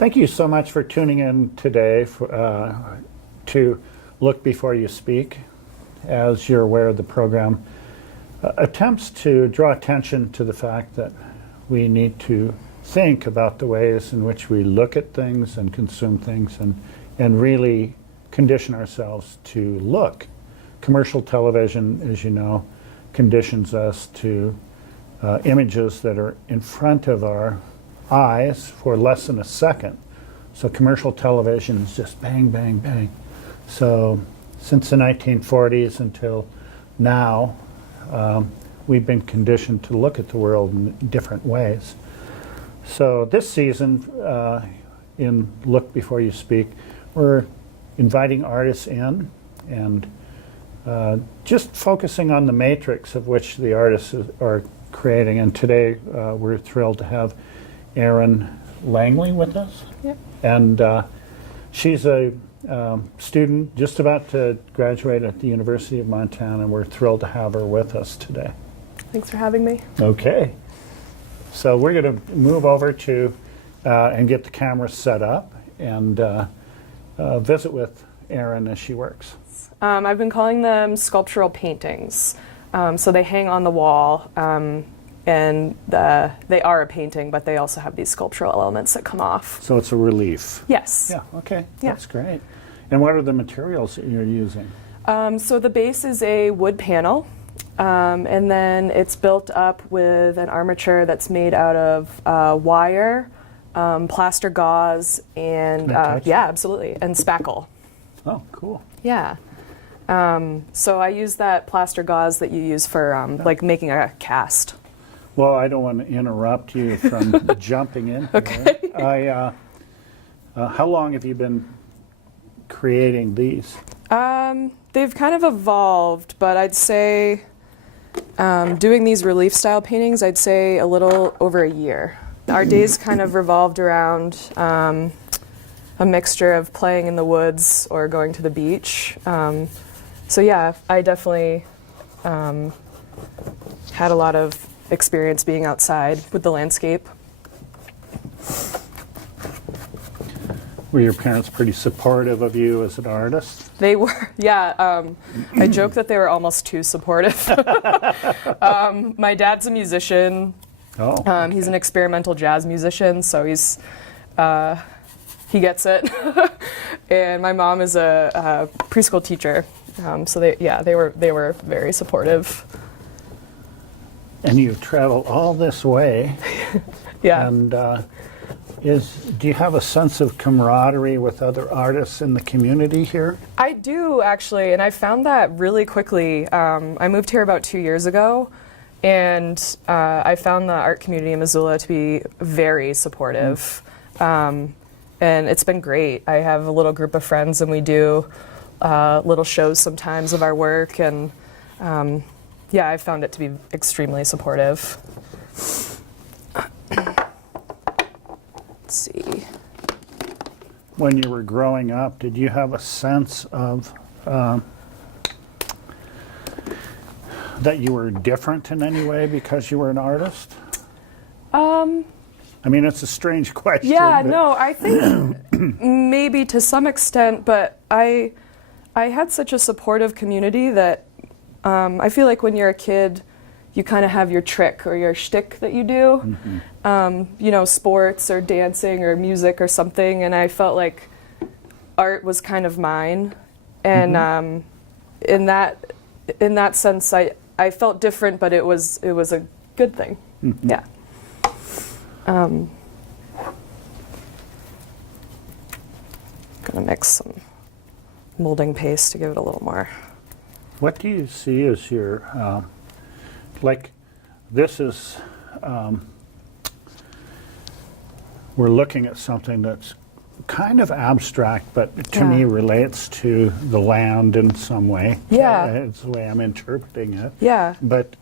Thank you so much for tuning in today to Look Before You Speak. As you're aware, the program attempts to draw attention to the fact that we need to think about the ways in which we look at things and consume things and really condition ourselves to look. Commercial television, as you know, conditions us to images that are in front of our eyes for less than a second. So commercial television is just bang, bang, bang. So since the 1940s until now, we've been conditioned to look at the world in different ways. So this season, in Look Before You Speak, we're inviting artists in and just focusing on the matrix of which the artists are creating. And today we're thrilled to have Erin Langley with us. Yep. And she's a student just about to graduate at the University of Montana. We're thrilled to have her with us today. Thanks for having me. Okay. So we're going to move over to and get the camera set up and visit with Erin as she works. I've been calling them sculptural paintings. So they hang on the wall, and they are a painting, but they also have these sculptural elements that come off. So it's a relief. Yes. Yeah, okay. Yeah. That's great. And what are the materials that you're using? So the base is a wood panel, and then it's built up with an armature that's made out of wire, plaster gauze, and yeah, absolutely, and spackle. Oh, cool. Yeah. So I use that plaster gauze that you use for like making a cast. Well, I don't want to interrupt you from jumping in. Okay. How long have you been creating these? They've kind of evolved, but I'd say doing these relief style paintings, I'd say a little over a year. Our days kind of revolved around a mixture of playing in the woods or going to the beach. So yeah, I definitely had a lot of experience being outside with the landscape. Were your parents pretty supportive of you as an artist? They were, yeah. I joke that they were almost too supportive. My dad's a musician. Oh, okay. He's an experimental jazz musician, so he gets it. And my mom is a preschool teacher, so they were very supportive. And you travel all this way. Yeah. And do you have a sense of camaraderie with other artists in the community here? I do, actually, and I found that really quickly. I moved here about 2 years ago, and I found the art community in Missoula to be very supportive. And it's been great. I have a little group of friends, and we do little shows sometimes of our work, and yeah, I found it to be extremely supportive. Let's see. When you were growing up, did you have a sense of that you were different in any way because you were an artist? I mean, it's a strange question. Yeah, no, I think maybe to some extent, but I had such a supportive community that I feel like when you're a kid, you kind of have your trick or your shtick that you do, you know, sports or dancing or music or something, and I felt like art was kind of mine, and in that sense, I felt different, but it was a good thing. Yeah. Gonna mix some molding paste to give it a little more. What do you see as your, like, this is, we're looking at something that's kind of abstract, but to me relates to the land in some way. Yeah. It's the way I'm interpreting it. Yeah. But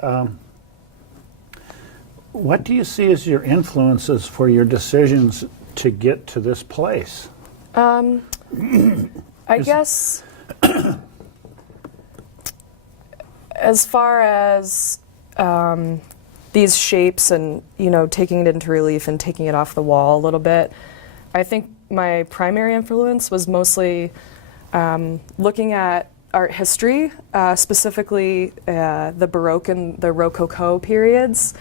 what do you see as your influences for your decisions to get to this place? I guess as far as these shapes and, you know, taking it into relief and taking it off the wall a little bit, I think my primary influence was mostly looking at art history, specifically the Baroque and the Rococo periods.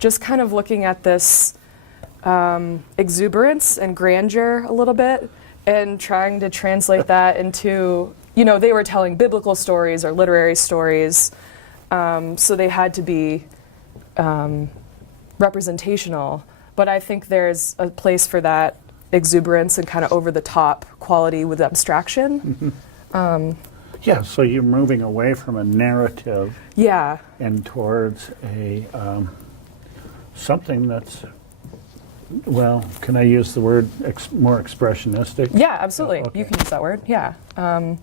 Just kind of looking at this exuberance and grandeur a little bit and trying to translate that into, they were telling biblical stories or literary stories, so they had to be representational. But I think there's a place for that exuberance and kind of over-the-top quality with abstraction. Yeah, so you're moving away from a narrative Yeah. and towards a something that's, well, can I use the word more expressionistic? Yeah, absolutely. Okay. You can use that word, yeah. And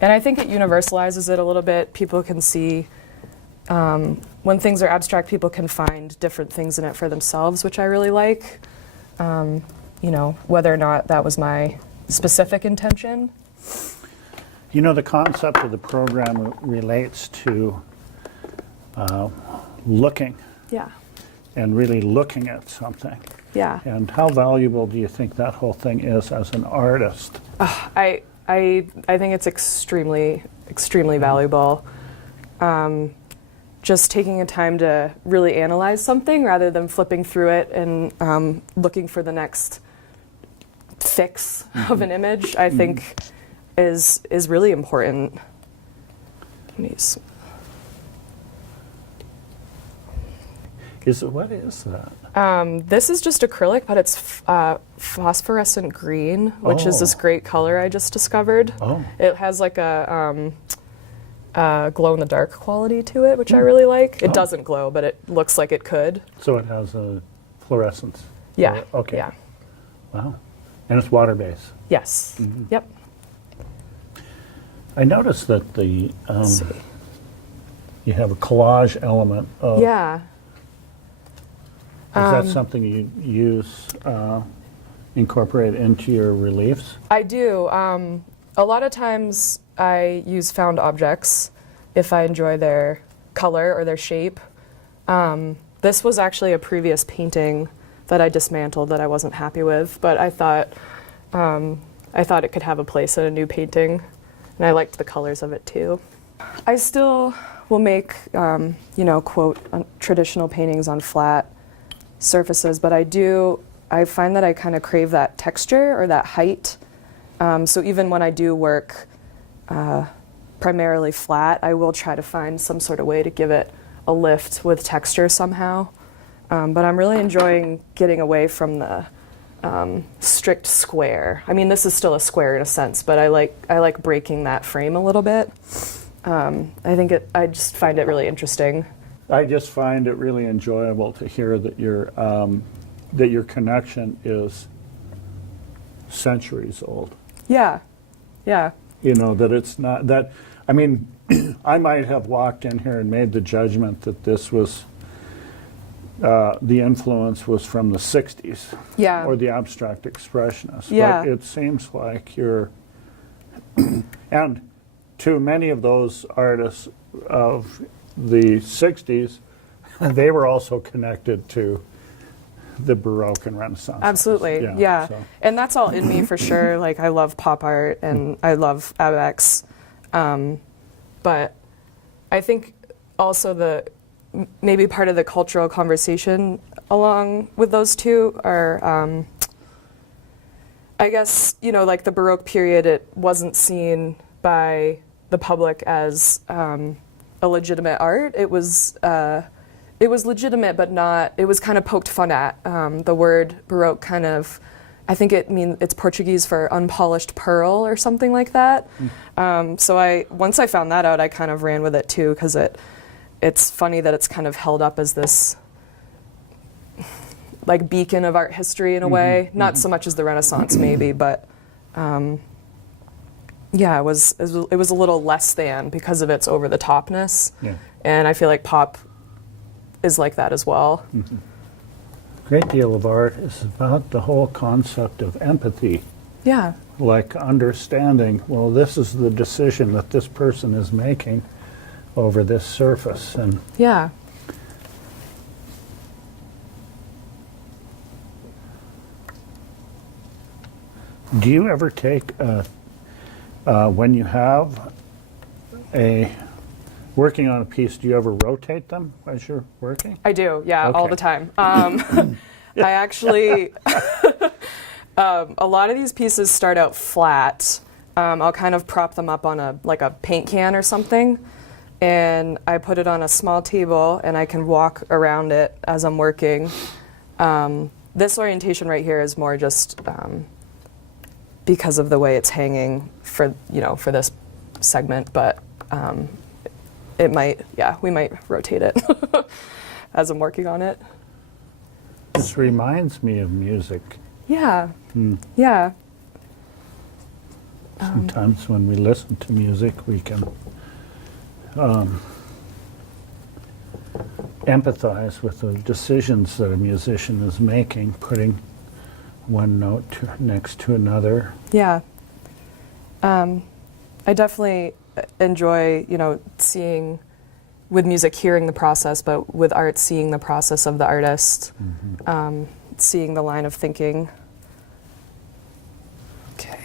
I think it universalizes it a little bit. People can see, when things are abstract, people can find different things in it for themselves, which I really like. Whether or not that was my specific intention. The concept of the program relates to looking Yeah, and really looking at something. yeah. And how valuable do you think that whole thing is as an artist? I think it's extremely, extremely valuable. Just taking a time to really analyze something rather than flipping through it and looking for the next fix of an image, I think is really important. What is that? This is just acrylic, but it's phosphorescent green, which is this great color I just discovered. Oh. It has like a glow-in-the-dark quality to it, which I really like. It doesn't glow, but it looks like it could. So it has a fluorescence? Yeah. Okay. Yeah. Wow. And it's water-based? Yes. Yep. I noticed that the Let's see. you have a collage element of... Yeah. Is that something you use, incorporate into your reliefs? I do. A lot of times I use found objects if I enjoy their color or their shape. This was actually a previous painting that I dismantled that I wasn't happy with, but I thought it could have a place in a new painting, and I liked the colors of it too. I still will make, quote, traditional paintings on flat surfaces, but I find that I kind of crave that texture or that height. So even when I do work primarily flat, I will try to find some sort of way to give it a lift with texture somehow. But I'm really enjoying getting away from the strict square. I mean, this is still a square in a sense, but I like breaking that frame a little bit. I just find it really interesting. I just find it really enjoyable to hear that your connection is centuries old. Yeah, yeah. That it's not that. I mean, I might have walked in here and made the judgment that this was the influence was from the '60s, Yeah. or the abstract expressionists. Yeah. But it seems like you're, and to many of those artists of the '60s, they were also connected to the Baroque and Renaissance. Absolutely, yeah. So. And that's all in me for sure. Like, I love pop art and I love ABX. But I think also maybe part of the cultural conversation along with those two are, I guess, like the Baroque period, it wasn't seen by the public as a legitimate art. It was legitimate, but not. It was kind of poked fun at. The word Baroque kind of, I think it's Portuguese for unpolished pearl or something like that. So once I found that out, I kind of ran with it too, because it's funny that it's kind of held up as this like beacon of art history in a way. Not so much as the Renaissance maybe, but yeah, it was a little less than because of its over the topness. Yeah. And I feel like pop is like that as well. Great deal of art is about the whole concept of empathy. Yeah. Like understanding, well, this is the decision that this person is making over this surface. And Yeah. Do you ever take, when you have working on a piece, do you ever rotate them as you're working? I do, yeah, all Okay. the time. I actually, a lot of these pieces start out flat. I'll kind of prop them up on like a paint can or something, and I put it on a small table, and I can walk around it as I'm working. This orientation right here is more just because of the way it's hanging for this segment, but it might, we might rotate it as I'm working on it. This reminds me of music. Yeah, yeah. Sometimes when we listen to music, we can empathize with the decisions that a musician is making, putting one note next to another. Yeah. I definitely enjoy, seeing, with music, hearing the process, but with art, seeing the process of the artist, seeing the line of thinking. Okay.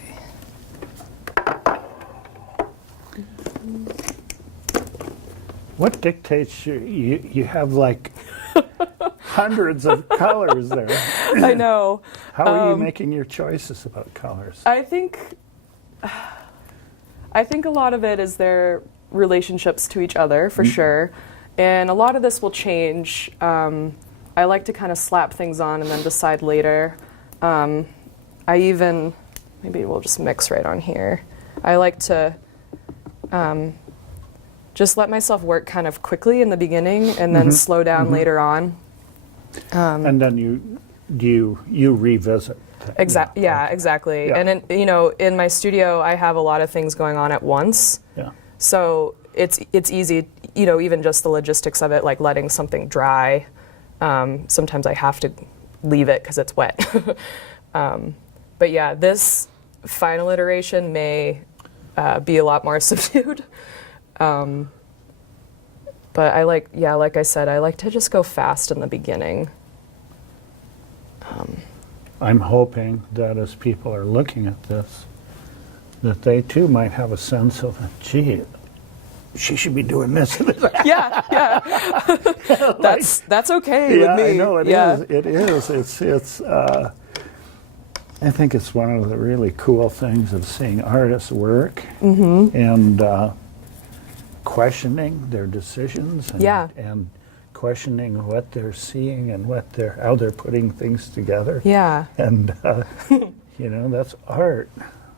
What dictates you have like hundreds of colors there? I know. How are you making your choices about colors? I think a lot of it is their relationships to each other, for sure. And a lot of this will change. I like to kind of slap things on and then decide later. Maybe we'll just mix right on here. I like to just let myself work kind of quickly in the beginning and then slow down later on. And then you revisit. Exactly. Yeah, exactly. Yeah. And in my studio, I have a lot of things going on at once. Yeah. So it's easy, even just the logistics of it, like letting something dry. Sometimes I have to leave it because it's wet. But yeah, this final iteration may be a lot more subdued. But like I said, I like to just go fast in the beginning. I'm hoping that as people are looking at this, that they too might have a sense of, gee, she should be doing this and that. Yeah. That's okay with me. I know it yeah. is. It is. It's. I think it's one of the really cool things of seeing artists work and questioning their decisions and questioning what they're seeing and how they're putting things together. Yeah. And that's art.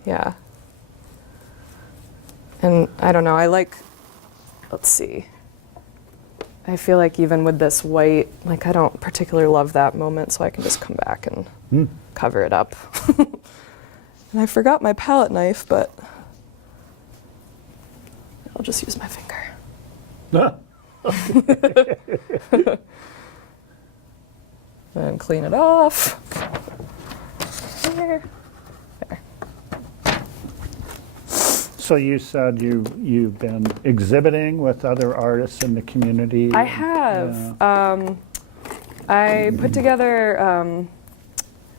Yeah. And I don't know, let's see. I feel like even with this white, I don't particularly love that moment, so I can just come back and cover it up. And I forgot my palette knife, but I'll just use my finger. And clean it off. There. So you said you've been exhibiting with other artists in the community. I have. I put together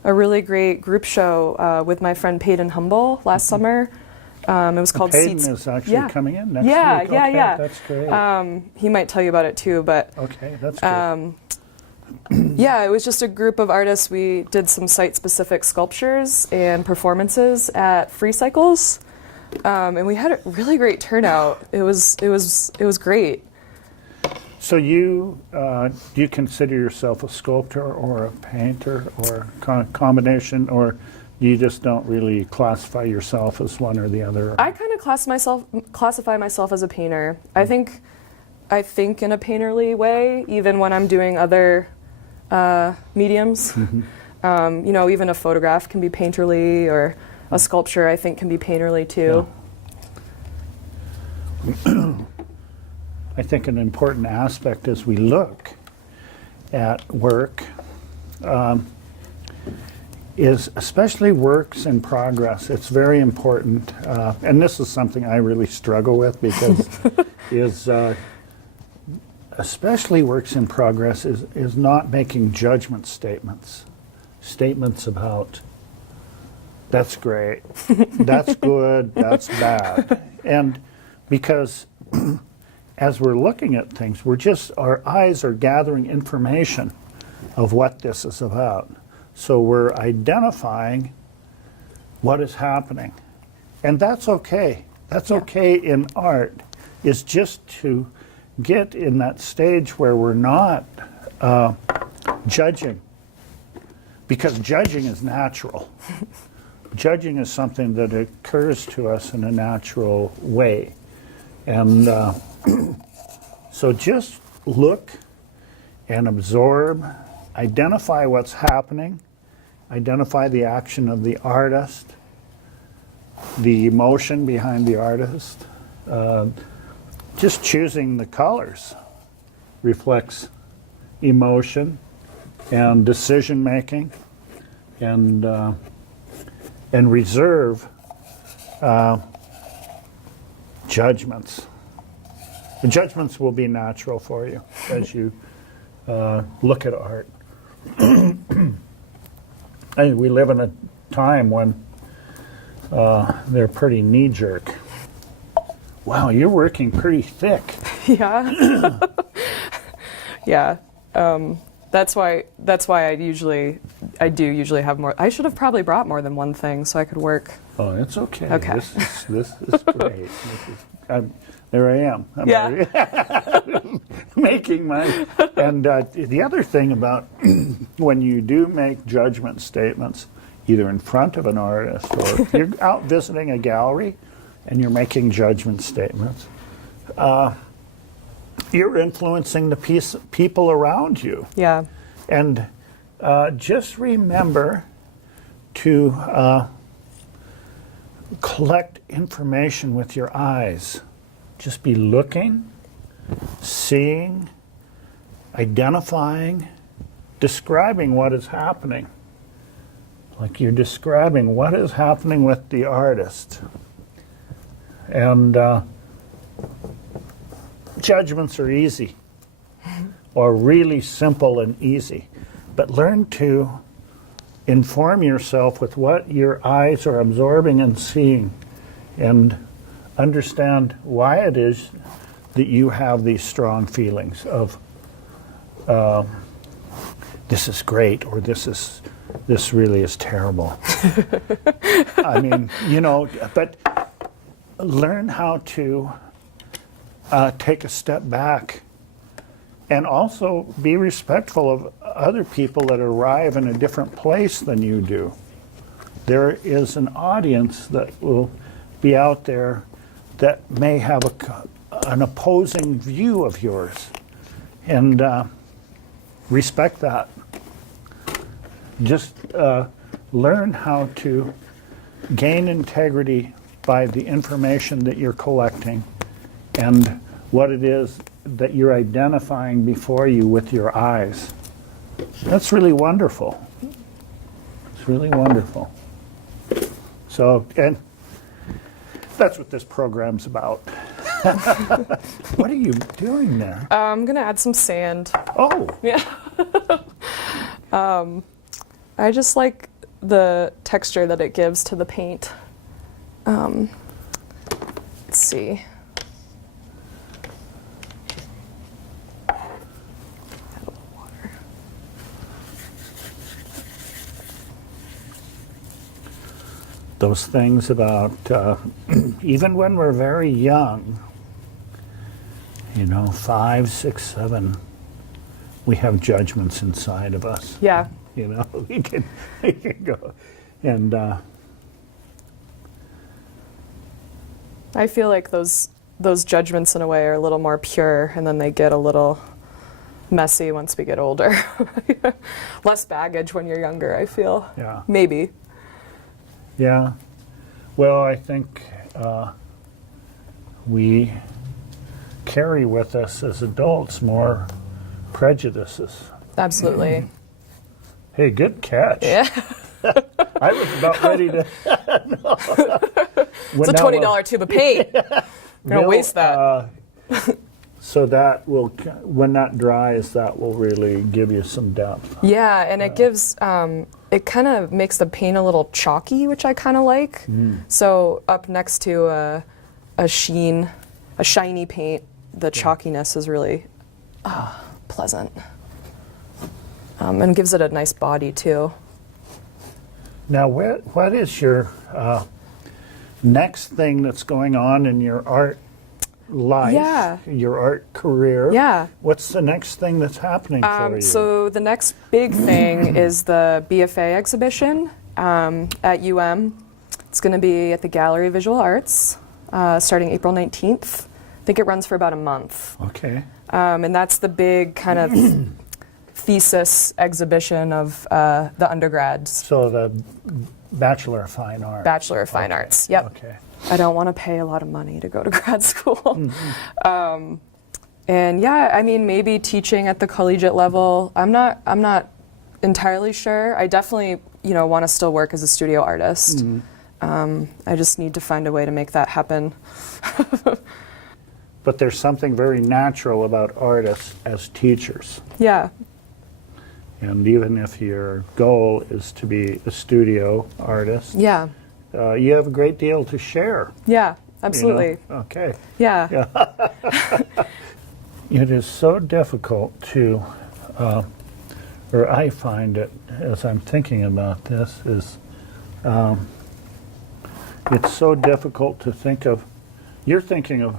a really great group show with my friend Peyton Humble last summer. It was called Peyton Seats. is actually coming in next week. Okay, Yeah. That's great. He might tell you about it too, but Okay, that's good. yeah, it was just a group of artists. We did some site-specific sculptures and performances at Free Cycles, and we had a really great turnout. It was great. So do you consider yourself a sculptor or a painter or combination, or you just don't really classify yourself as one or the other? I kind of classify myself as a painter. I think in a painterly way, even when I'm doing other mediums. Even a photograph can be painterly, or a sculpture I think can be painterly too. Yeah. I think an important aspect as we look at work is especially works in progress. It's very important, and this is something I really struggle with because especially works in progress is not making judgment statements about That's great. That's good. That's bad. And because as we're looking at things, our eyes are gathering information of what this is about. So we're identifying what is happening. And that's okay. That's okay in art, is just to get in that stage where we're not judging. Because judging is natural. Judging is something that occurs to us in a natural way. And so just look and absorb, identify what's happening, identify the action of the artist, the emotion behind the artist. Just choosing the colors reflects emotion and decision making, and reserve judgments. The judgments will be natural for you as you look at art. We live in a time when they're pretty knee-jerk. Wow, you're working pretty thick. Yeah. Yeah. That's why I do usually have more. I should have probably brought more than one thing so I could work. Oh, it's okay. Okay. This is great. There I am. I'm making my. And the other thing about when you do make judgment statements, either in front of an artist or you're out visiting a gallery and you're making judgment statements, you're influencing the people around you. Yeah. And just remember to collect information with your eyes. Just be looking, seeing, identifying, describing what is happening. Like you're describing what is happening with the artist. And judgments are easy, or really simple and easy. But learn to inform yourself with what your eyes are absorbing and seeing, and understand why it is that you have these strong feelings of this is great, or this really is terrible. I mean, but learn how to take a step back and also be respectful of other people that arrive in a different place than you do. There is an audience that will be out there that may have an opposing view of yours, and respect that. Just learn how to gain integrity by the information that you're collecting and what it is that you're identifying before you with your eyes. That's really wonderful. It's really wonderful. So, and that's what this program's about. What are you doing there? I'm gonna add some sand. Oh, Yeah. I just like the texture that it gives to the paint. Let's see. Add a little water. those things about even when we're very young, 5, 6, 7, we have judgments inside of us. Yeah. We can go. And I feel like those judgments in a way are a little more pure, and then they get a little messy once we get older. Less baggage when you're younger, I feel. Yeah. Maybe. Yeah. Well, I think we carry with us as adults more prejudices. Absolutely. Hey, good catch. Yeah. I was about ready to. It's a $20 tube of paint. You're going to waste that. So that will, when that dries, that will really give you some depth. Yeah, and it gives it kind of makes the paint a little chalky, which I kind of like. So up next to a shiny paint, the chalkiness is really pleasant. And gives it a nice body too. Now, what is your next thing that's going on in your art life, your art career? Yeah. What's the next thing that's happening for you? So the next big thing is the BFA exhibition at UM. It's going to be at the Gallery of Visual Arts starting April 19th. I think it runs for about a month. Okay. And that's the big kind of thesis exhibition of the undergrads. So the Bachelor of Fine Arts. Bachelor of Fine Arts, yep. Okay. I don't want to pay a lot of money to go to grad school. And yeah, I mean, maybe teaching at the collegiate level. I'm not entirely sure. I definitely, want to still work as a studio artist. I just need to find a way to make that happen. But there's something very natural about artists as teachers. Yeah. And even if your goal is to be a studio artist, Yeah. You have a great deal to share. Yeah, absolutely. Okay. Yeah. It is so difficult to, or I find it as I'm thinking about this, is it's so difficult to think of, you're thinking of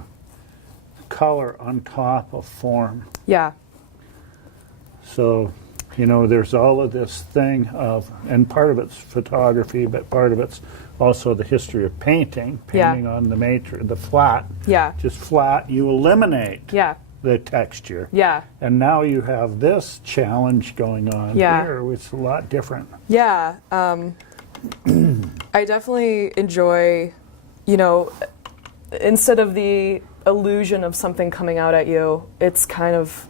color on top of form. Yeah. So, there's all of this thing of, and part of it's photography, but part of it's also the history of painting on the matrix, the flat. Yeah. Just flat, you eliminate Yeah. the texture. Yeah. And now you have this challenge going on Yeah. here, which is a lot different. Yeah. I definitely enjoy, instead of the illusion of something coming out at you, it's kind of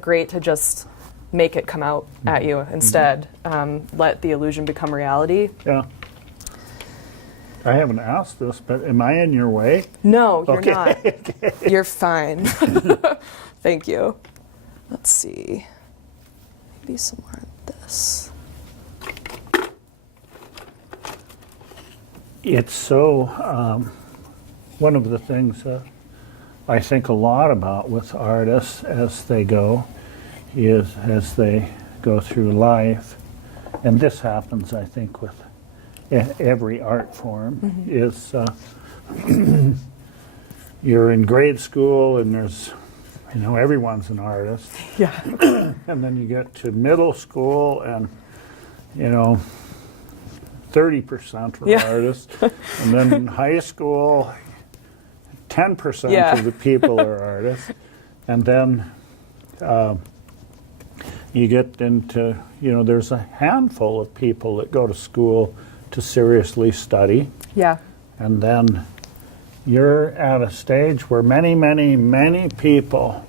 great to just make it come out at you instead. Let the illusion become reality. Yeah. I haven't asked this, but am I in your way? No, you're Okay. not. You're fine. Thank you. Let's see. Maybe somewhere in this. It's so, one of the things I think a lot about with artists as they go through life, and this happens, I think, with every art form, is you're in grade school and there's, everyone's an artist. Yeah. And then you get to middle school and, 30% are artists. And then in high school, 10% of the people are artists. And then you get into, there's a handful of people that go to school to seriously study. Yeah. And then you're at a stage where many, many, many people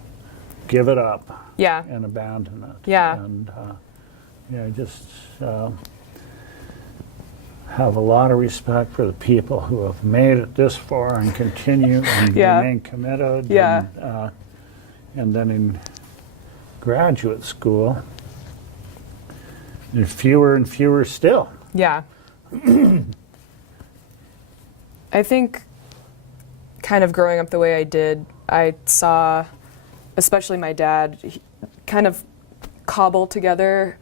give it up. Yeah. And abandon it. Yeah. And I just have a lot of respect for the people who have made it this far and continue and remain committed. Yeah. And then in graduate school, there's fewer and fewer still. Yeah. I think kind of growing up the way I did, I saw, especially my dad, kind of cobble together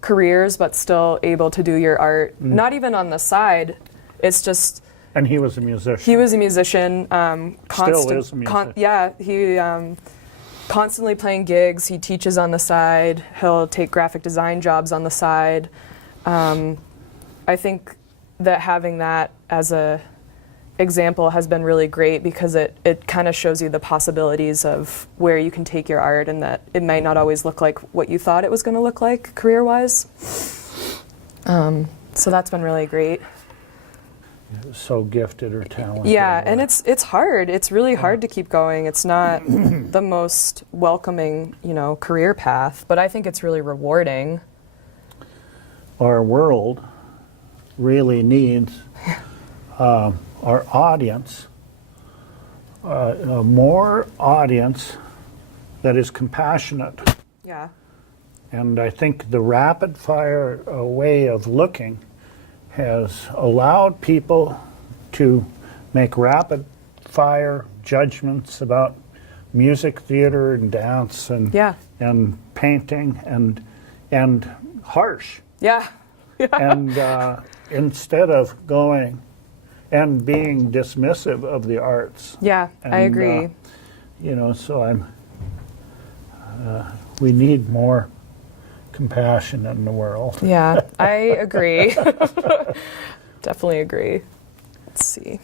careers, but still able to do your art, not even on the side. It's just... And he was a musician. He was a musician. Still is a musician. He constantly playing gigs. He teaches on the side. He'll take graphic design jobs on the side. I think that having that as a example has been really great because it kind of shows you the possibilities of where you can take your art and that it might not always look like what you thought it was going to look like career-wise. So that's been really great. So gifted or talented. Yeah, and it's hard. It's really hard to keep going. It's not the most welcoming, career path, but I think it's really rewarding. Our world really needs our audience, more audience that is compassionate Yeah. And I think the rapid fire way of looking has allowed people to make rapid fire judgments about music, theater, and dance, and Yeah. and painting, and harsh. Yeah. And instead of going and being dismissive of the arts. Yeah, And, I agree. So we need more compassion in the world. Yeah, I agree. Definitely agree. Let's see.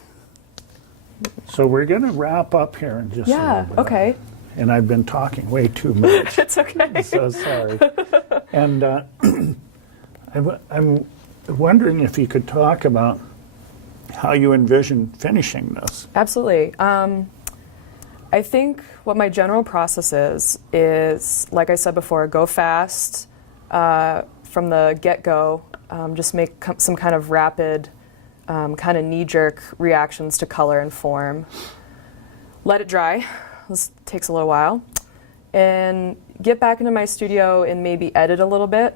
So we're going to wrap up here in just a Yeah, little bit. okay. And I've been talking way too much. It's okay. So sorry. And I'm wondering if you could talk about how you envision finishing this. Absolutely. I think what my general process is, like I said before, go fast from the get-go. Just make some kind of rapid, kind of knee-jerk reactions to color and form. Let it dry. This takes a little while. And get back into my studio and maybe edit a little bit.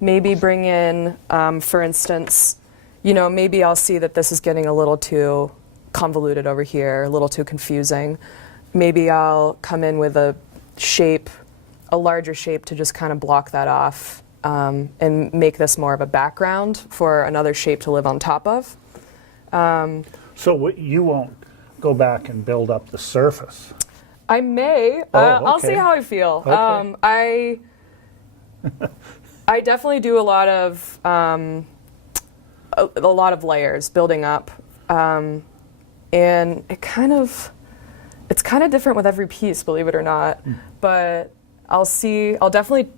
Maybe bring in, for instance, maybe I'll see that this is getting a little too convoluted over here, a little too confusing. Maybe I'll come in with a larger shape to just kind of block that off and make this more of a background for another shape to live on top of. So you won't go back and build up the surface? I may. Oh, I'll see okay. how I feel. Okay. I definitely do a lot of layers building up, and it's kind of different with every piece, believe it or not. But I'll definitely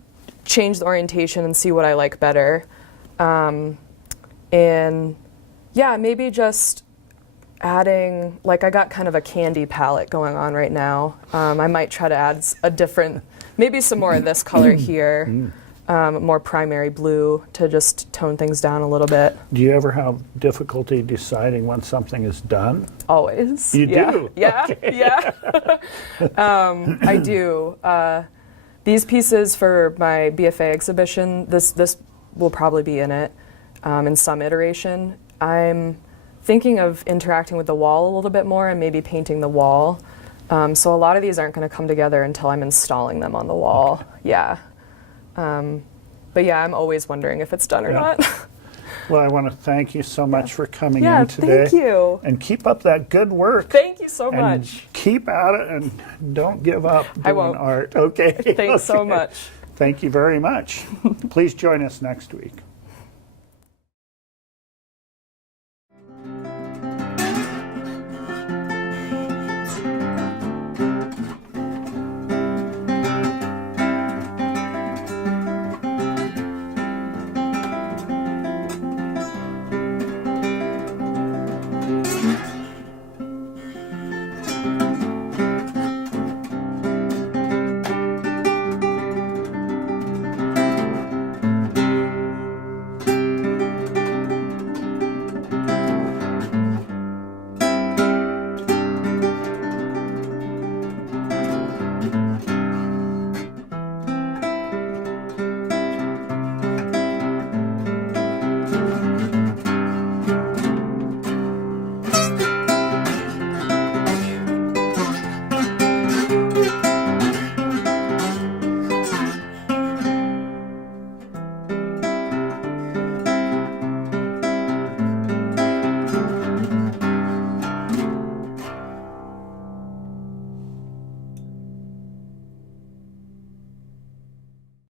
change the orientation and see what I like better, and yeah, maybe just adding, like, I got kind of a candy palette going on right now. I might try to add maybe some more of this color here. More primary blue to just tone things down a little bit. Do you ever have difficulty deciding when something is done? Always. You yeah. do? Yeah, Okay. yeah. I do. These pieces for my BFA exhibition, this will probably be in it in some iteration. I'm thinking of interacting with the wall a little bit more and maybe painting the wall. So a lot of these aren't going to come together until I'm installing them on the wall. Okay. Yeah. But yeah, I'm always wondering if it's done or not. Well, I want to thank you so much for coming Yeah, in today. thank you. And keep up that good work. Thank you so And much. keep at it and don't give up doing I won't. art. Okay. Thanks so Okay. much. Thank you very much. Please join us next week.